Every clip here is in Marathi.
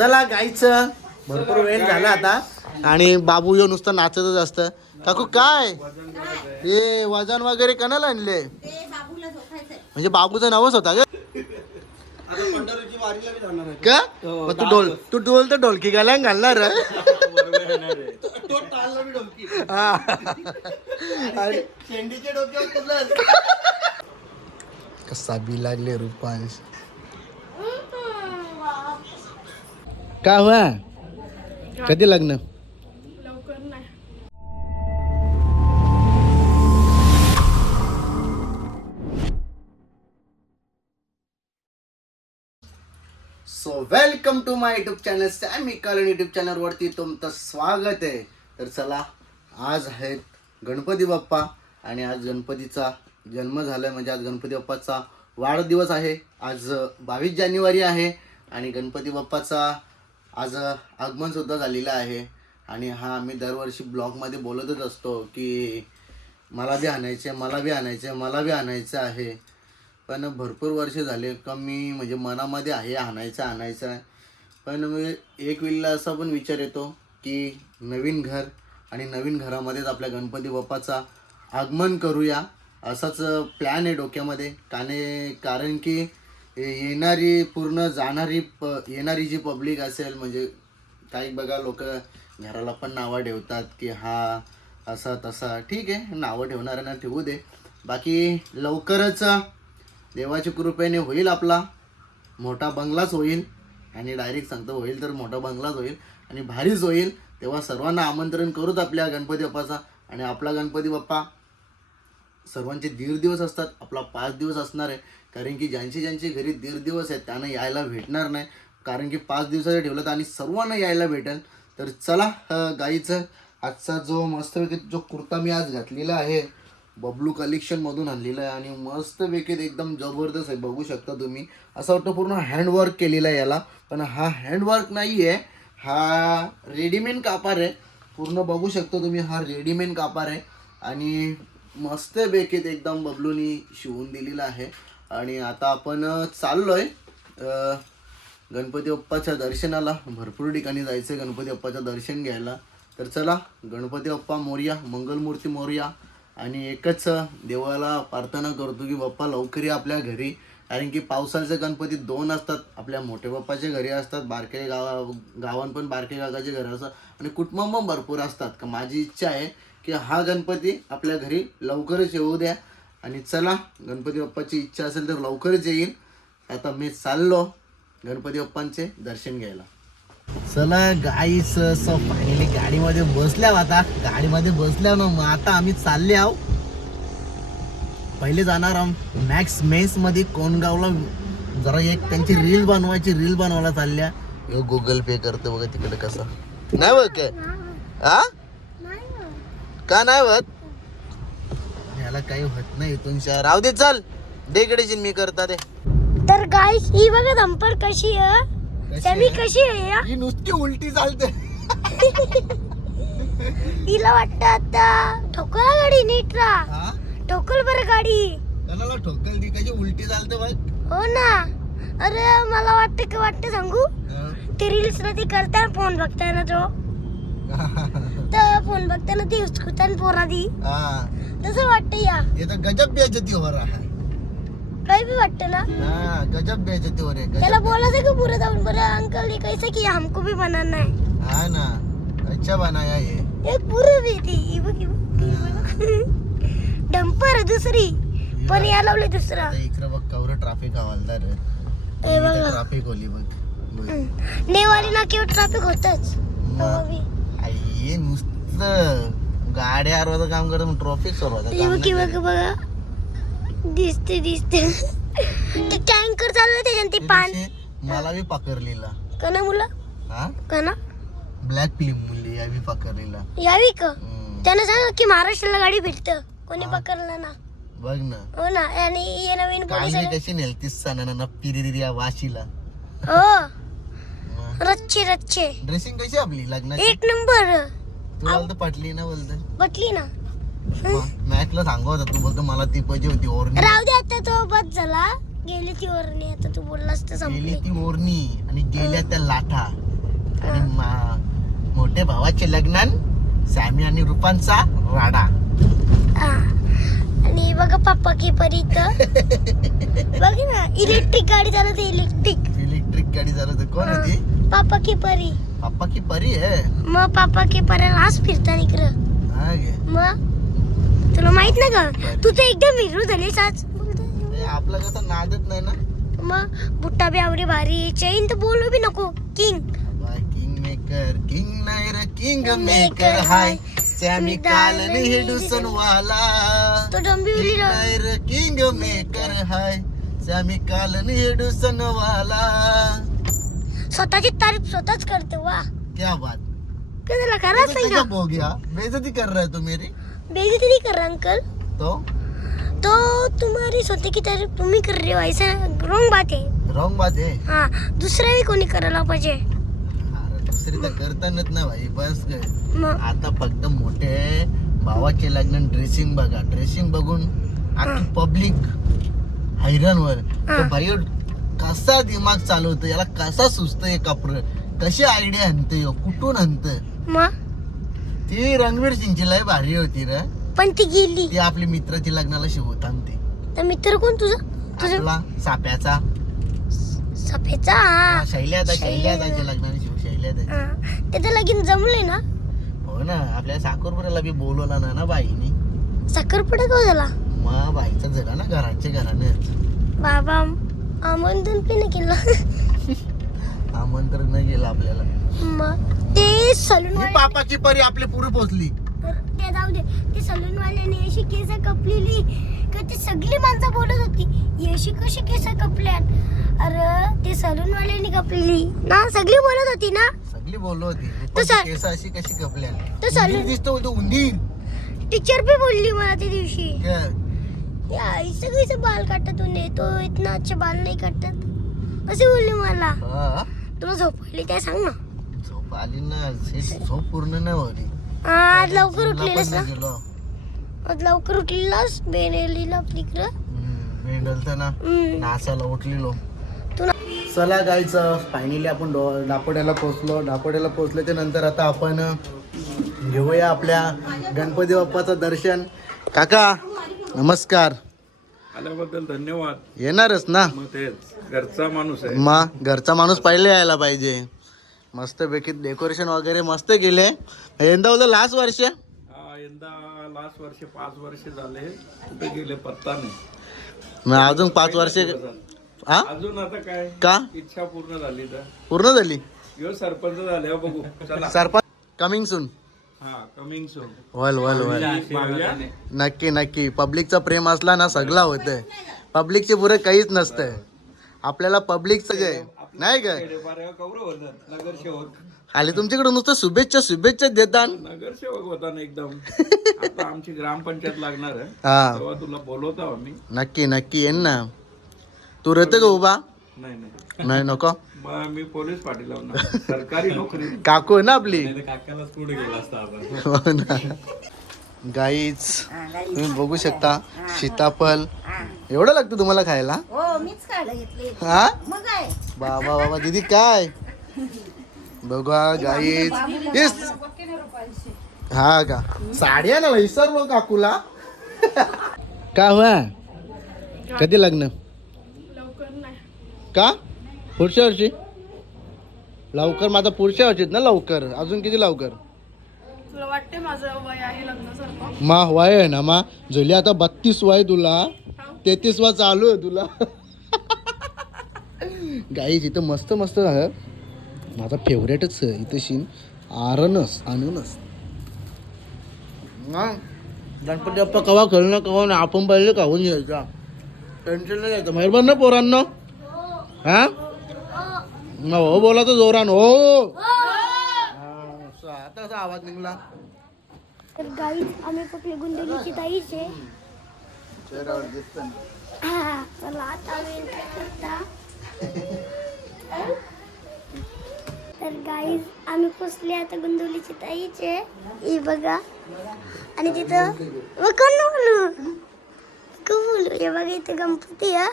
चला गाईचं भरपूर वेळ झाला आता आणि बाबू यो नुसतं नाचतच असतं. काकू काय हे वजन वगैरे कोणाला आणले? म्हणजे बाबूचं नावच होता का? का मग तू ढोल तर ढोलकी घालणार कसा बी लागले रुपांश का हुआ कधी लग्न? So welcome to my YouTube channel Sammy colon YouTube channel वरती तुमचं स्वागत आहे. तर चला आज आहेत गणपती बाप्पा आणि आज गणपतीचा जन्म झालाय म्हणजे आज गणपती बाप्पाचा वाढदिवस आहे. आज 22 जानेवारी आहे आणि गणपती बाप्पाचा आज आगमन सुद्धा झालेलं आहे. आणि हा आम्ही दरवर्षी ब्लॉगमध्ये बोलतच असतो की मला बी आणायचं आहे. पण भरपूर वर्ष झाले कमी म्हणजे मनामध्ये आहे आणायचं आहे. पण एक वेळेला असा पण विचार येतो की नवीन घर आणि नवीन घरामध्येच आपल्या गणपती बाप्पाचा आगमन करूया असाच प्लॅन आहे डोक्यामध्ये. कारण की येणारी पूर्ण जाणारी येणारी जी पब्लिक असेल म्हणजे काही बघा लोक घराला पण नावं ठेवतात की हा असा तसा. ठीक आहे नावं ठेवणाऱ्यांना ठेवू दे. बाकी लवकरच देवाच्या कृपेने होईल आपला मोठा बंगलाच होईल आणि डायरेक्ट सांगतो होईल तर मोठा बंगलाच होईल आणि भारीच होईल. तेव्हा सर्वांना आमंत्रण करूच आपल्या गणपती बाप्पाचा. आणि आपला गणपती बाप्पा सर्वांचे 1.5 दिवस असतात, आपला 5 दिवस असणार आहे. कारण की ज्यांचे घरी 1.5 दिवस आहेत त्यांना यायला भेटणार नाही. कारण की 5 दिवसाचं ठेवलं तर आणि सर्वांना यायला भेटेल. तर चला गाईचं आजचा जो मस्तपैकी जो कुर्ता मी आज घातलेला आहे बबलू कलेक्शनमधून आणलेला आहे आणि मस्तपैकी एकदम जबरदस्त आहे. बघू शकता तुम्ही असं वाटतं पूर्ण हँडवर्क केलेला आहे याला. पण हा हँडवर्क नाही आहे, हा रेडीमेड कापार आहे. पूर्ण बघू शकता तुम्ही हा रेडीमेड कापार आहे आणि मस्तपैकी एकदम बबलूनी शिवून दिलेला आहे. आणि आता आपण चाललो आहे गणपती बाप्पाच्या दर्शनाला. भरपूर ठिकाणी जायचं आहे गणपती बाप्पाचं दर्शन घ्यायला. तर चला गणपती बाप्पा मोरया, मंगलमूर्ती मोरया. आणि एकच देवाला प्रार्थना करतो की बाप्पा लवकर या आपल्या घरी. कारण की पावसाळ्याचे गणपती 2 असतात. आपल्या मोठ्या बाप्पाचे घरी असतात, बारके गावान पण बारके काकाचे घरी असतात आणि कुटुंब पण भरपूर असतात. का माझी इच्छा आहे की हा गणपती आपल्या घरी लवकरच येऊ द्या. आणि चला गणपती बाप्पाची इच्छा असेल तर लवकरच येईल. आता मी चाललो गणपती बाप्पांचे दर्शन घ्यायला. चला गाईस फायनली गाडीमध्ये बसल्या. आता गाडीमध्ये बसल्या ना मग आता आम्ही चालले आहो. पहिले जाणार आहोत मॅक्स मेस मध्ये कोणगावला. जरा एक त्यांची रील बनवायला चालल्या. यो गुगल पे करतो बघा तिकडे कसा नाही बघ काय हा का नाही होत याला काही होत नाही. इथून राहू दे चल देकडे मी करता ते. तर गाईस ही बघा डंपर कशी आहे सॅमी कशी आहे ही नुसती उलटी चालते. हिला वाटतं आता ठोकला गाडी नीट हा ठोकल बरं गाडी. कोणाला ठोकल ती कशी उलटी चालते बघ. हो ना. अरे मला वाटतं सांगू ते रील्स ना ती करताना फोन बघताना तो तर फोन बघताना ती उचकुताना पोरा दी तसं वाटतं या. ये तर गजब बेइज्जती हो रहा है. काही भी वाटतं ना. हाँ गजब बेइज्जती हो रही है. त्याला बोलायचं की पुढे जाऊन बरं अंकल ये कैसे की हमको भी बनाना है. हाँ ना अच्छा बनाया ये. एक पूरी भी थी डंपर आहे दुसरी पण या लावली दुसरा. इकडे बघ कवर ट्रॅफिक हवालदार ट्रॅफिक होली बघ. नेवाली ना केव्हा ट्रॅफिक होतच. ये नुसतं गाड्यावर काम करत ट्रॅफिक सर्व बघा दिसते ते टँकर चालू आहे त्याच्यात ते पाणी मला बी पकडलेला कना मुला हा कना ब्लॅक फिल्म मुली यावी पकडलेला यावी का. त्यानं सांगा की महाराष्ट्राला गाडी भेटतं कोणी पकडलं ना. बघ ना. हो ना. आणि हे नवीन पोलीस कशी नेलतीस सणाना पिरिरिया वाशीला. हो रच्चे ड्रेसिंग कशी आपली लग्नाची एक नंबर. तुला तर पटली ना बोलत पटली ना. मॅथला सांगू होता तू बोलतो मला ती पाहिजे होती ओरणी. राहू दे आता तो बस झाला गेली ती ओरणी. आता तू बोललास तर गेली ती ओरणी आणि गेल्या त्या लाठा. मोठे भावाचे लग्न, सॅमी आणि रुपांचा राडा. हा. आणि बघा पप्पा की परी बघ ना इलेक्ट्रिक गाडी चालवते. इलेक्ट्रिक गाडी चालवते. कोण आहे ती? पापा की परी. पापा की परी आहे. मग पापा की परी आज फिरता इकडं. हा गे. मग तुला माहित नाही का तू तर एकदम हिरो झालीस आज. आपलं कसं नादत नाही ना. मग बुट्टा बी आवडी भारी. चैन तर बोलू बी नको. किंग किंग नाही रे किंग मेकर हाय. सॅमी कालन हेडुसन वाला. तो डोंबिवली नाही रे किंग मेकर हाय. सॅमी कालन हेडुसन वाला. स्वतःची तारीफ स्वतःच करते. वा क्या बात. कशाला खरंच नाही का? हो गया बेइज्जती कर रहा है तू मेरी. बेइज्जती नहीं कर रहा अंकल. तो तुम्हारी स्वतः की तारीफ तुम ही कर रहे हो. ऐसा रॉन्ग बात है. हाँ दुसरा भी कोणी करायला पाहिजे. दुसरी तर करतानच ना भाई. बस काय. मग आता फक्त मोठे भावाचे लग्न ड्रेसिंग बघा. ड्रेसिंग बघून आता पब्लिक हैराणवर. तो भाई कसा दिमाग चालवतो. याला कसा सुचतं हे कपडे. कशी आयडिया आणते कुठून आणतं. मग ती रणवीर सिंगची लय भारी होती रे. पण ती गेली. ती आपली मित्राची लग्नाला शिवतात ती. तर मित्र कोण तुझा? आपला साप्याचा सफेचा. शैल्यादाच्या लग्नाला शिव. त्याचं लगीन जमले ना. हो ना. आपल्या साखरपुड्याला बी बोलवला ना बाईनी. साखरपुडा का झाला? मग बाईचा झाला ना घराच्या घरानेच. बाबा आमंत्रण पण नाही केलं. आमंत्रण नाही गेलं आपल्याला. मग ते सलून पापाची परी आपली पुरी पोचली. ते जाऊ दे. ते सलून वाल्याने अशी केस कपलेली का ते सगळी माणसं बोलत होती अशी कशी केस कपल्यात. अरे ते सलून वाल्याने कपलेली ना. सगळी बोलत होती ना. सगळी बोललो होती. केस अशी कशी कपल्या. तो सलून दिसतो बोलतो उंदीर. टीचर भी बोलली मला त्या दिवशी काय? ऐसे कैसे बाल काटत तूने. तो इतना अच्छे बाल नहीं काटत असे बोलली मला. तुला झोप आली काय सांग ना. झोप आली ना. झोप पूर्ण नाही होती. आज लवकर उठलेलंस ना. गेलो. आज लवकर उठलेलास. बेनेलीला तिकडं मेंढलतं ना. नाचायला उठलेलो. तू ना. चला गायचं फायनली आपण दापोड्याला पोहोचलो. दापोड्याला पोहोचल्याच्या नंतर आता आपण घेऊया आपल्या गणपती बाप्पाचं दर्शन. काका नमस्कार. आल्याबद्दल धन्यवाद. येणारच ना. मग तेच घरचा माणूस आहे. मग घरचा माणूस पहिले यायला पाहिजे. मस्तपैकी डेकोरेशन वगैरे मस्त केले. यंदा होतं लास्ट वर्ष. हा यंदा लास्ट वर्ष 5 वर्ष झाले. कुठे गेले पत्ता नाही. मग अजून 5 वर्ष. हा अजून आता काय का इच्छा पूर्ण झाली तर पूर्ण झाली. यो सरपंच झाले बघू. चला सरपंच कमिंग सून. हा कमिंग सून. वल नक्की नक्की. पब्लिकचा प्रेम असला ना सगळं होतंय. पब्लिकचे पुरे काहीच नसतंय. आपल्याला पब्लिकचं जे नाही काय कौरव होता नगरसेवक. खाली तुमच्याकडे नुसतं शुभेच्छा देतात. नगरसेवक होता ना एकदम. आता आमची ग्रामपंचायत लागणार आहे. हा तेव्हा तुला बोलवतो आम्ही. नक्की येईन ना. तू रहते का उभा? नाही नाही नको. मग मी पोलीस पाटील लावणार. सरकारी नोकरी. काकू आहे ना आपली. काकालाच पुढे गेला असता. हो ना. गाईच तुम्ही बघू शकता. सीताफळ एवढं लागतं तुम्हाला खायला. हा बाबा दीदी काय बघा गाईच. हा का साड्या ना विसरलो काकूला. का हुआ कधी लग्न. का पुढच्या वर्षी लवकर. माझा पुढच्या वर्षीत ना लवकर. अजून किती लवकर. तुला वाटते माझं वय आहे लग्नासारखं. मा वय आहे ना. मा जुली आता 32 वय तुला. 33वा चालू आहे तुला. गाईज इथं मस्त आहे. माझा फेवरेटच आहे इथं सीन. आणूनच गणपती बाप्पा कवा खेळणं कवा नाही. आपण पहिले खाऊन घ्यायचा. टेन्शन नाही घ्यायचं. मेहरबान ना पोरांनो. हा हो बोलायचं जोरान. हो आता असा आवाज निघला. तर गाईज आम्ही पकडले गुंडलीची ताईचे. हा चला आता आम्ही करता. तर गाईज आम्ही पोचले आता गुंडलीची ताईचे. ही बघा. आणि तिथं बोलू हे बघा. इथे गणपती आहे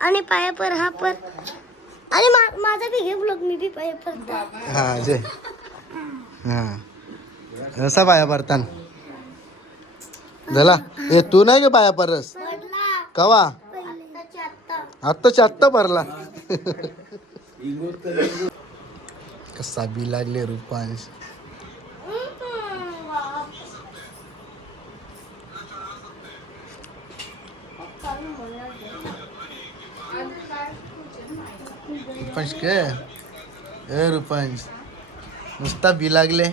आणि पायापर हा पर. आणि माझा बी घे ब्लॉग. मी बी पायापर. हा जय. हा असा पाया पडतान झाला. ए तू नाही गे पाया परस पडला कवा आत्ताची आत्ता. आत्ताच्या आत्ता भरला. कसा बी लागले रुपांश. रुपांश के ए रुपांश नुसता बी लागले.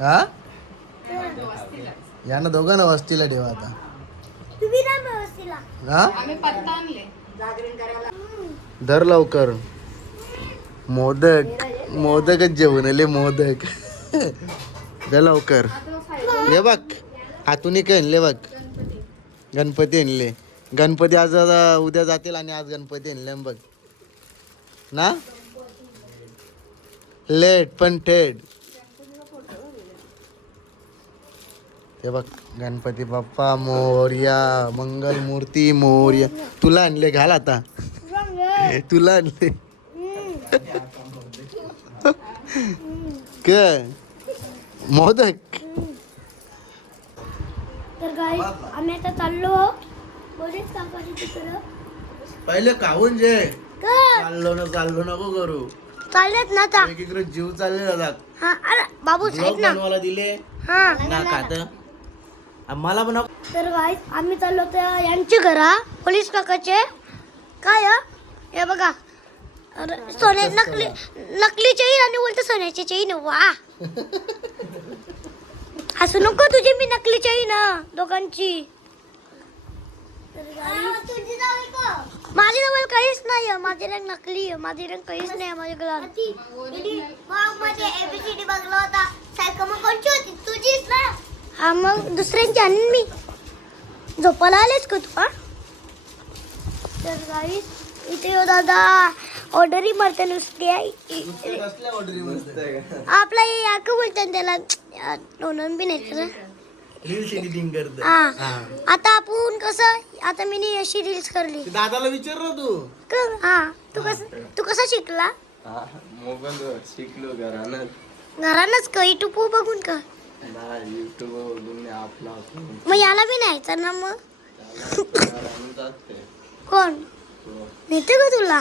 हा यांना दोघांना वस्तीला ठेवा आता. तुम्ही नाही व्यवस्थितला. हा आम्ही पत्ता आणले. धर लवकर. मोदक मोदकच जेवण आले मोदक. दे लवकर. हे बघ हातून काय आणले बघ. गणपती आणले. गणपती आज उद्या जातील आणि आज गणपती आणले बघ ना. लेट पण थेट. हे बघ गणपती बाप्पा मोरया मंगल मूर्ती मोरया. तुला आणले घाल आता. तुला आणले क मोदक. तर गाईस आम्ही आता चाललो पोलीस काकाची तिकडं. पहिले खाऊन जे कर चाललो नको करू. चाललेत ना आता. एकीकडे जीव चालले जातात. हा अरे बाबू साहेब ना. बनवायला दिले हा ना खात मला पण तर गाईस आम्ही चाललो त्या यांची घरा पोलीस काकाचे. काय हे बघा सोने नकली नकली चेन आणि उलट सोन्याची चेन. वा हसू नको तुझी मी नकली चेन दोघांची. माझी जवळ काहीच नाही. माझे रंग नकली आहे. माझे रंग काहीच नाही माझ्याकडे. एबीसीडी बघला होता सायकल मग कोणची होती तुझीच ना. हा मग दुसऱ्यांची आणून मी झोपायला आलेच का तू. तर गाईस इथे हो दादा ऑर्डरी मारते नुसती आपला याक बोलतात त्याला नोंदून बी नाही तर. रील्स एडिटिंग करत. हा आता आपण कसं आता मी अशी रील्स करली. दादाला विचार ना तू. हा तू कसा शिकला. मोबाईल शिकलो घरानच का युट्यूब बघून का. युट्यूब बघून आपला मग याला बी न्यायचं ना मग. कोण नेते का तुला.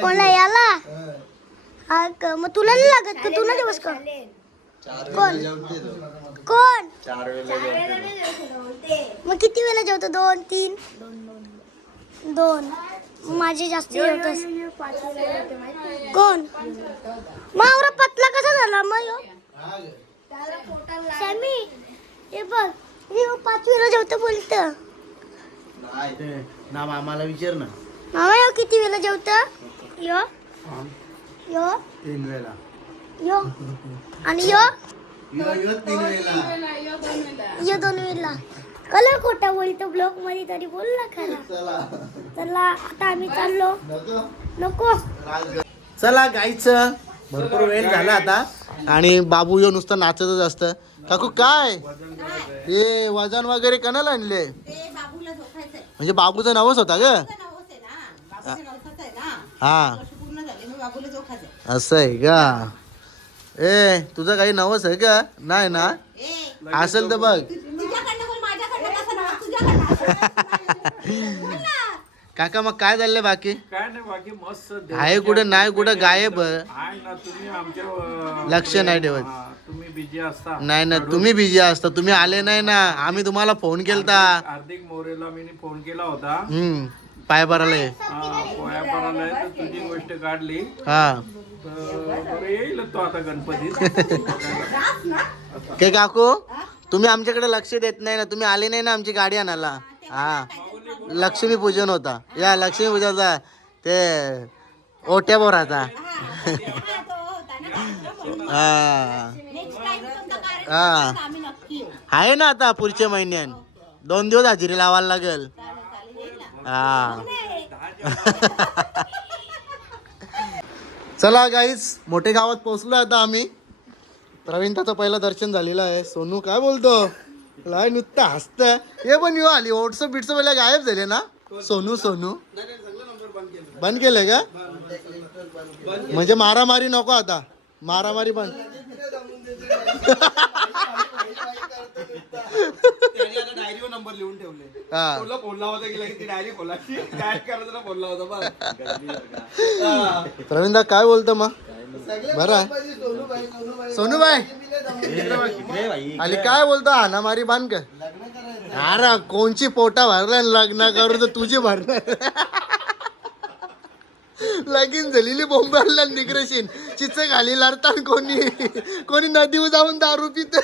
कोणला याला. हा का मग तुला नाही लागत का. तू ना दिवस का. कोण कोण मग किती वेळा जेवतो. 2-3 2. माझे जास्त जेवत. कोण मावरा पतला कसा झाला मग ह्यो? सॅमी हे बघ मी 5 वेळा जेवतो बोलत. ना मामाला विचार ना. मामा ह्यो किती वेळा जेवतो. यो यो 3 वेळा. यो आणि यो 3 वेळा. यो 2 वेळा. कलर खोटा बोलतो ब्लॉग मध्ये तरी बोल ना खरा. चला आता आम्ही चाललो. नको चला गायचं भरपूर वेळ झाला आता. आणि बाबू यो नुसतं नाचतच असतं. काकू काय हे वजन वगैरे कोणाला आणले. म्हणजे बाबूचा नवस होता ग. हा असं आहे का. ए तुझं काही नवस आहे का. नाही ना असेल तर बघ. काका मग काय झालंय बाकी. काय नाही बाकी मस्त आहे कुठं नाही कुठं गायब. आहे ना तुम्ही आमच्या लक्ष नाही ठेवत. तुम्ही बिझी असता. नाही ना तुम्ही बिझी असता. तुम्ही आले नाही ना. आम्ही तुम्हाला फोन केलता. हार्दिक मोरेला मी फोन केला होता. पाय भराले. पोया पराला तर तुझी गोष्ट काढली. हा तर बरं येईल तो आता गणपतीत. काय काकू तुम्ही आमच्याकडे लक्ष देत नाही ना. तुम्ही आले नाही ना आमची गाडी आणायला. हा लक्ष्मी पूजन होता. या लक्ष्मी पूजनचा ते ओट्या बोराचा. हा आहे ना आता पुढच्या महिन्यात 2 दिवस हजेरी लावायला लागेल. हा चला गाईस मोठे गावात पोहोचलो आता आम्ही. प्रवीणताचं पहिलं दर्शन झालेलं आहे. सोनू काय बोलतो. लाय नुसतं हसत. हे पण येऊ आली ओटस बिटस पहिल्या गायब झाले ना. सोनू बंद केलंय का? म्हणजे मारामारी नको आता, मारामारी बंद. डायरीवर नंबर लिहून ठेवले. हा बोलला होता की ती डायरी खोलायची काय करायचं बोलला होता बघ. प्रवीणदा काय बोलतो मग? बरं आहे. सोनूबाई आली काय बोलतो? हानामारी बांध का? अरे कोणची पोटा भरला लग्न करू तर तुझी भरणार. लगीन झालेली बोंबाला निग्रशीन चिच घाली लाडतान कोणी नदीवर जाऊन दारू पित.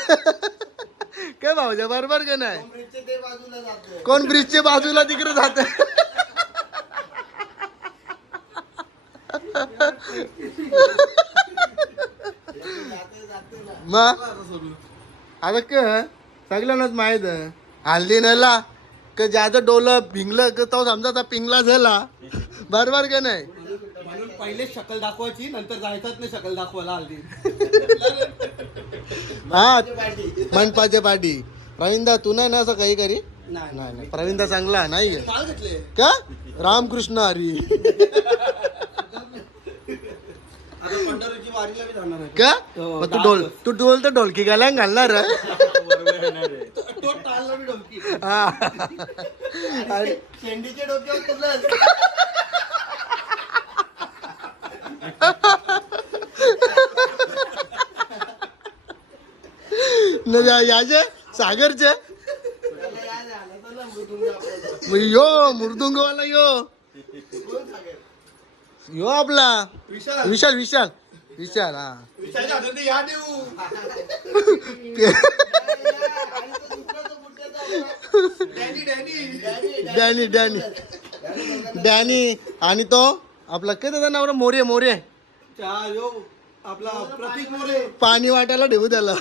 काय भाऊजा बरोबर का नाही? कोण ब्रिजच्या बाजूला तिकडे जात. मग आता क सगळ्यांनाच माहित हल्ली नेला क ज्याचं डोलं भिंगलं क तो समजा पिंगला झाला. बरोबर का नाही? म्हणून पहिले शकल दाखवायची नंतर जायचाच नाही शकल दाखवायला हल्ली. हा मंडपाच्या पाठी. प्रवीणदा तू नाही ना असं काही करी? नाही प्रवीणदा चांगला नाही का? रामकृष्ण हरी पंढरीची वारीला बी जाणार आहे का? मग तू ढोल तर ढोलकी घालायला घालणार. तो टाळला बी डोलकी. आणि शेंडीच्या डोक्यावर तुला याचे सागरचे यो मृदुंगवाला यो आपला विशाल विशाल विशाल. हा या देऊ. डॅनी डॅनी डॅनी आणि तो आपला काय त्याचा नाव? मोरे मोरे आपला प्रतीक मोरे. पाणी वाटायला ठेवू त्याला.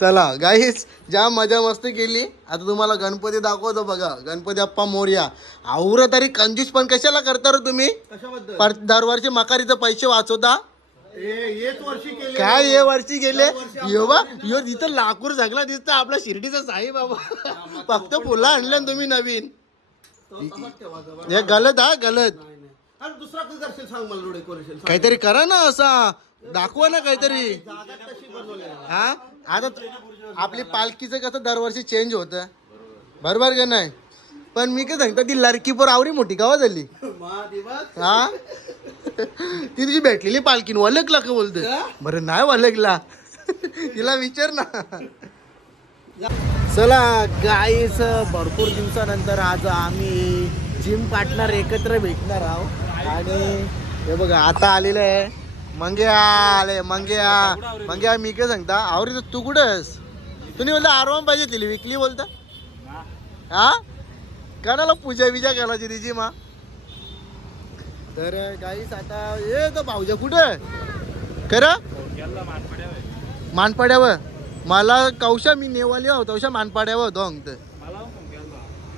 चला गाईस ज्या मजा मस्ती केली. आता तुम्हाला गणपती दाखवतो बघा. गणपती बाप्पा मोरया. आवर तरी कंजूस पण कशाला करता रे तुम्ही? कशाबद्दल? दरवर्षी मकारीचे पैसे वाचवता. एक वर्षी केले. काय हे वर्षी गेले? यो बा यो इथं लाकूड सगळा दिसतं आपला शिर्डीचा साई बाबा. फक्त फुला आणल्या तुम्ही नवीन. हे गलत हा गलत. दुसरा दर्शन सांग मला डेकोरेशन काहीतरी करा ना असा. दाखवा ना काहीतरी. हा आता आपली पालखीचं कसं दरवर्षी चेंज होतं. बरोबर का नाही? पण मी काय सांगतो ती लडकी पोर आवरी मोठी गावा झाली. हा ती तुझी भेटलेली पालखी वलगला का बोलते? बरं नाही वलगला. तिला विचार ना. चला गाईस भरपूर दिवसानंतर आज आम्ही जिम पार्टनर एकत्र भेटणार आहोत. आणि हे बघा आता आलेलं आहे मंग्या. आले मंग्या मी काय सांगता आवरी तू कुठेस? तुम्ही बोलता आराम पाहिजे तिला विकली बोलता. हा कणाला पूजा बिजा करायची तिची मा. तर गाईस आता ये तर भाऊजा कुठे खरं मानपाड्यावर. मला कौशा मी नेवाली होतो कौशा मानपाड्यावर होतो अंगत.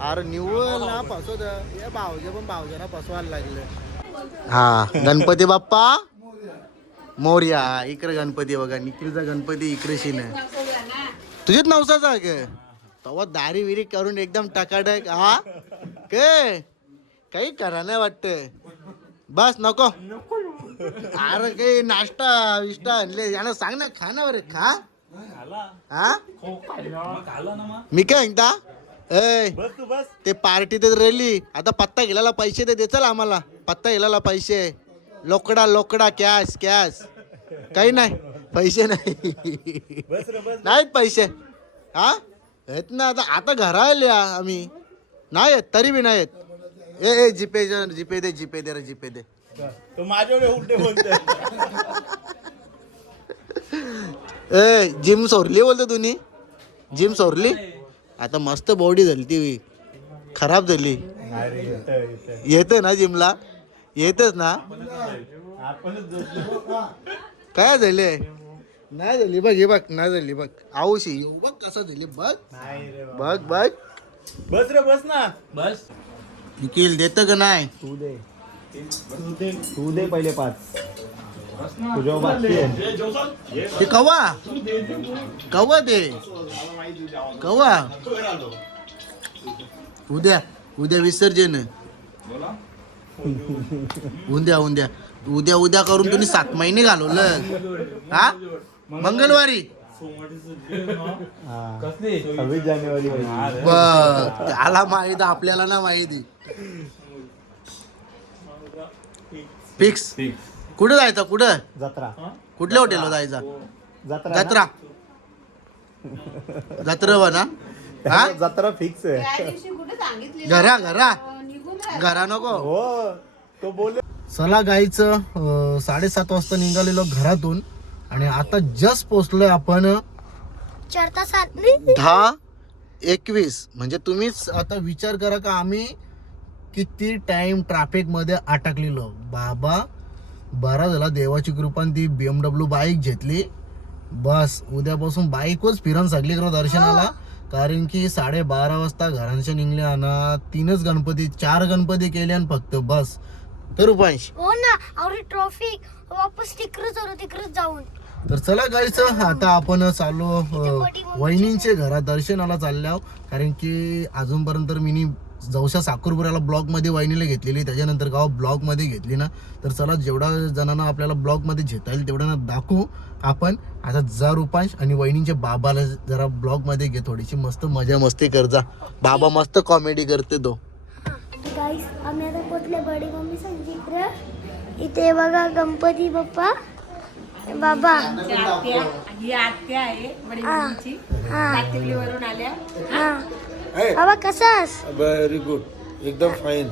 अरे निवळ ना फसवत हे भाऊजा पण भाऊजाना फसवायला लागले. हा गणपती बाप्पा मोरया. इकडे गणपती बघा. निखिलचा गणपती इकडे शिन. तुझ्याच नवसाचा आहे का? तेव्हा दारी विरी करून एकदम टकाटक. हा के काही करा नाही वाटत. बस नको. अरे काही नाश्ता विष्टा आणले यानं सांग ना. खा ना बरे खा. हा मी काय म्हणता ते पार्टी तर राहिली. आता पत्ता गेलेला पैसे दे चल आम्हाला. पत्ता गेलेला पैसे लोकडा कॅश काही नाही. पैसे नाही नाहीत पैसे. हा येत ना आता घरा आले आम्ही. नाही येत तरी बी नाही येत. ए जीपे दे रे जीपे दे. ए जिम सोरली बोलतो तुम्ही? Gym sorely. आता मस्त बॉडी झाली ती. खराब झाली. येते ना जिमला? येतेच ना? काय झाले? नाही झाली बघ. हे बघ नाही झाली बघ. आवशी येऊ बघ कसं झाली बघ. बघ बस रे बस ना बस. निखिल देत का नाही? तू दे पहिले 5. तुझ्या बाकी आहे ते कवा ते कवा उद्या विसर्जन उद्या उद्या करून तुम्ही 7 महिने घालवलं हा मंगळवारी 26 जानेवारी त्याला माहिती आपल्याला ना माहिती फिक्स कुठं जायचं कुठं जत्रा कुठल्या हॉटेलवर जायचा जत्रा जत्रा ना हा जत्रा फिक्स आहे. त्या दिवशी कुठे सांगितले घरा नको हो तो बोल. चला गाईचं 7:30 वाजता निघालेलो घरातून आणि आता जस्ट पोहोचलोय आपण 4 तासात 10:21 म्हणजे तुम्हीच आता विचार करा का आम्ही किती टाइम ट्रॅफिक मध्ये अटकलेलो. बाबा बरा झाला देवाची कृपान ती BMW बाईक घेतली. बस उद्यापासून बाईकच फिरण सगळी करो दर्शनाला. कारण की 12:30 वाजता घरांच्या निघल्या ना 4 गणपती केले आणि फक्त बस तर रुपांश. हो ना अरे ट्रॉफिक वापस तिकडच जाऊन. तर चला गायचं आता आपण चाललो वहिनींचे घरात दर्शनाला चाललो. कारण की अजूनपर्यंत मी जवशा साखरपुऱ्याला ब्लॉग मध्ये वहिनीला घेतलेली त्याच्यानंतर गाव ब्लॉग मध्ये घेतली ना. तर चला जेवढा जणांना आपल्याला ब्लॉग मध्ये घेता येईल तेवढ्यांना दाखवू आपण. आता जा रुपांश आणि वहिनींच्या बाबाला जरा ब्लॉग मध्ये घे थोडीशी मस्त मजा मस्ती कर जा. बाबा मस्त कॉमेडी करते तो. गाईस आम्ही आता पोचले बडी मम्मी संजीकडे. इथे बघा गणपती बाप्पा बाबा ही आत्या आहे बडी मम्मीची नातिवलीवरून आल्या. बाबा कसास? व्हेरी गुड एकदम फाईन.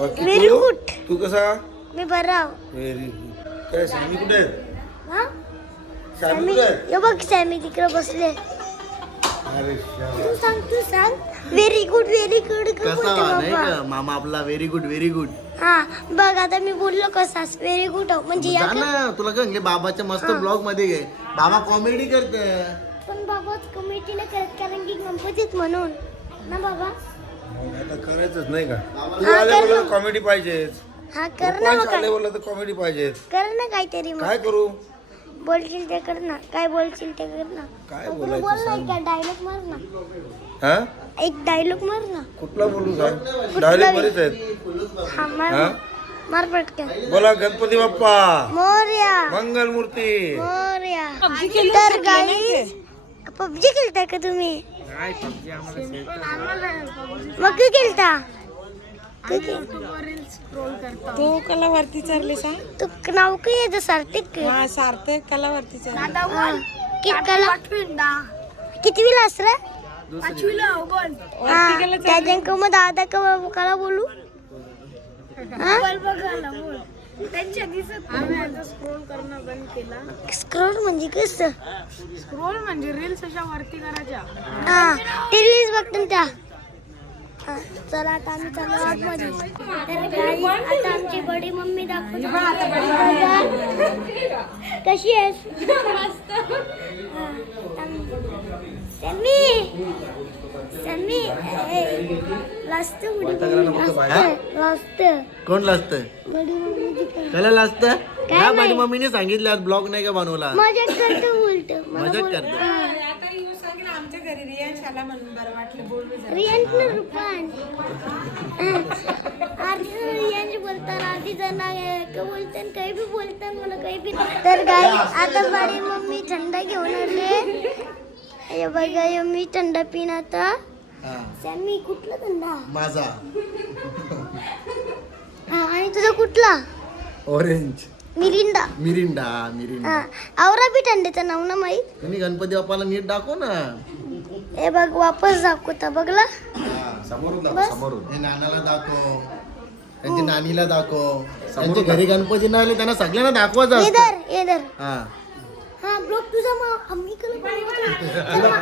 Very good. तू कसा? मी बरा. Very good. काय सामी कुठे आहेत? हा सामी सॅमी कुठे आहेत? हे बघ सॅमी तिकडे बसले. अरे श्याम. तू सांग व्हेरी गुड कसा नाही का मामा आपला व्हेरी गुड. हा बघ आता मी बोललो कसास व्हेरी गुड म्हणजे या ना तुला काय बाबाच्या मस्त ब्लॉग मध्ये घे. बाबा कॉमेडी करते. पण बाबा कमिटीने करत कारण की गणपतीत म्हणून ना बाबा. आता करायचंच नाही का? तू आले बोला कॉमेडी पाहिजेच. हा कर ना मग आले बोला तर कॉमेडी पाहिजेच. कर ना काहीतरी मग. काय करू? बोलशील ते कर ना. काय बोलशील ते कर ना. काय बोल बोलायचं ना डायलॉग मार ना. हा? एक डायलॉग मार ना. कुठला बोलू सांग? डायरेक्ट बरेच आहेत. हा मार हा? मार पटकन. बोला गणपती बाप्पा मोरया मंगल मूर्ती. मोरया. तर गाईस पबजी खेळताय का तुम्ही? मग काय खेळता? तो कलावरती चालले सांग. तू नाव काय आहे सार्थिक? हा सार्थक कलावरती चालले. कितवीला असं रे? वरती गेलं त्या जंक मग दादा कला बोलू. स्क्रोल करणं बंद केला. स्क्रोल म्हणजे कसं? स्क्रोल म्हणजे रील्स अशा वरती करायच्या. हा ते रील्स बघतो त्या. हा, चला आता आम्ही चाललो आतमध्ये. तर guys, आता आमची बडी मम्मी दाखवते. कशी आहेस? समी लास्ट कोण लाजत बडी मम्मी त्याला लाजत काय माझी मम्मीने सांगितलं आज ब्लॉग नाही का बनवला. मजाक करतो उलट मजाक करतो. आता येऊ सांगितलं आमच्या घरी रियान शाला म्हणून बरं वाटलं बोलू जरा. रियांचं रूपान आधी रियांची बोलतात आधी जण बोलतात काही बी बोलतात मला काही बी. तर गाई आता बडी मम्मी थंडा घेऊन आले. हे बघा हे मी थंडा पिन आता. सॅमी कुठला थंडा? माझा हा आणि तुझा कुठला? Orange Mirinda. मिरिंडा हा आवरा बी थंडीचं नाव ना माहीत. तुम्ही गणपती बाप्पाला नीट दाखव ना. हे बघ वापस दाखवता बघला. हे नानाला दाखव त्यांच्या नानीला दाखव. त्यांच्या घरी गणपती नाही आले त्यांना सगळ्यांना दाखवायचं असतं. येदर हा हा ब्लॉग तुझा मग आम्ही ती बघ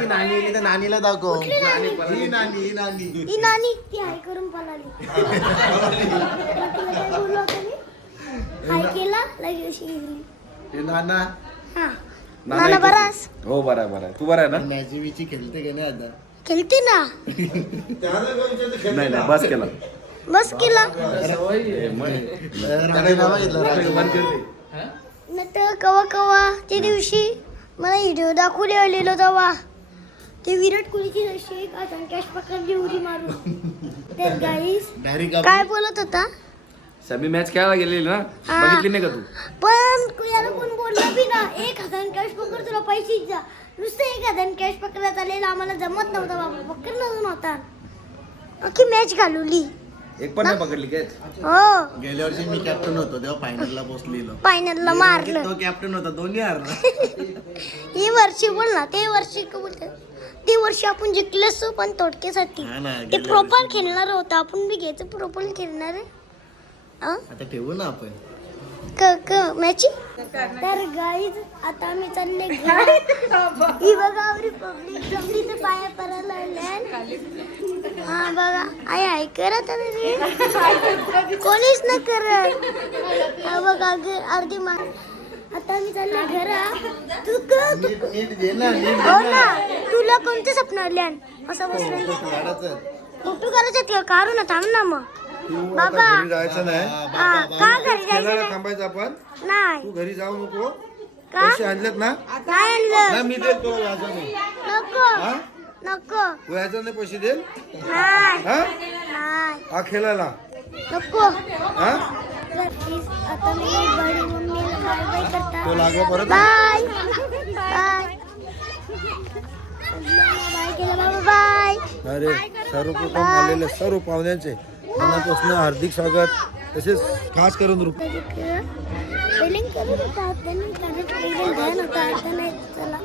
ती नानी आली तर नानीला दाखव. ही नानी ही नानी ती हाय करून पळाली. तुला काय बोललो होतो मी? हाय केला लगेच गेली. हे नाना हा नाना बरास हो बरा आहे तू बरा आहे ना? मॅजीवीची खेळते का नाही आता? खेळते ना. नाही बस केला. बस केला न तर कवा कवा त्या दिवशी मला व्हिडिओ दाखवले आलेलो तेव्हा ते विराट कोहलीची जशी एक कॅश पकडली उडी मारून. तर गाईस डायरेक्ट काय बोलत होता? सभी मॅच खेळायला गेलेली ना, हा. बघितली नाही का तू? पण याला कोण बोललं बी ना 1000 कॅश पकड तुला पैसे जा. नुसतं 1000 कॅश पकडण्यात आलेला आम्हाला जमत नव्हता बाबा, पकडणं नव्हता. अख्खी मॅच घालवली. एक पण नाही पकडली काय? हो गेल्या वर्षी मी कॅप्टन होतो तेव्हा फायनलला पोहोचलेलो. फायनलला मारलं. तो कॅप्टन होता, दोन्ही हारला. ही वर्षी बोल ना, ते वर्षी का बोलतात? ते वर्षी आपण जिंकलोच पण तोडक्यासाठी. हा ना, ते गेल्या प्रोपाल खेळणार होतं, आपण बी घ्यायचं प्रोपाल खेळणार आहे. आता ठेवू ना आपण. मॅची. तर गाईज आता आम्ही चालले घरी. ही बघा आवरी पब्लिक जमली तर पाया पडायला लागल्या. हा बघा आई आई करत आहे रे, कोणीच नाही करत. हा बघा अर्धी मार. आता आम्ही चालले घरा. तू नीट घे ना, नीट हो ना, तुला कोणते स्वप्न आले असं बसलं? काढायचं. फोटो करायचं काढू ना, थांब ना मग. तू बाबा. आता घरी जायचं नाही. हा का घरी जायचं खेळायला नाही? थांबायचं आपण. नाही तू घरी जाऊ नको. का पैसे आणलेत ना? नाही आणलं. नाही मी देईल तुला व्याजाने. नको हा? नको व्याजाने पैसे देईल. नाही हा? नाही हा खेळायला. नको. हा? तर please आता मी बडी मम्मीला बाय बाय करता. तो लागला परत. बाय बाय बाय केला बाबा बाय. अरे सर्वप्रथम आलेले सर्व पाहुण्यांचे मनापासून हार्दिक स्वागत. तसेच खास करून फिलिंग करत होता त्यांनी करत फिलिंग घ्या नव्हता आता नाही. चला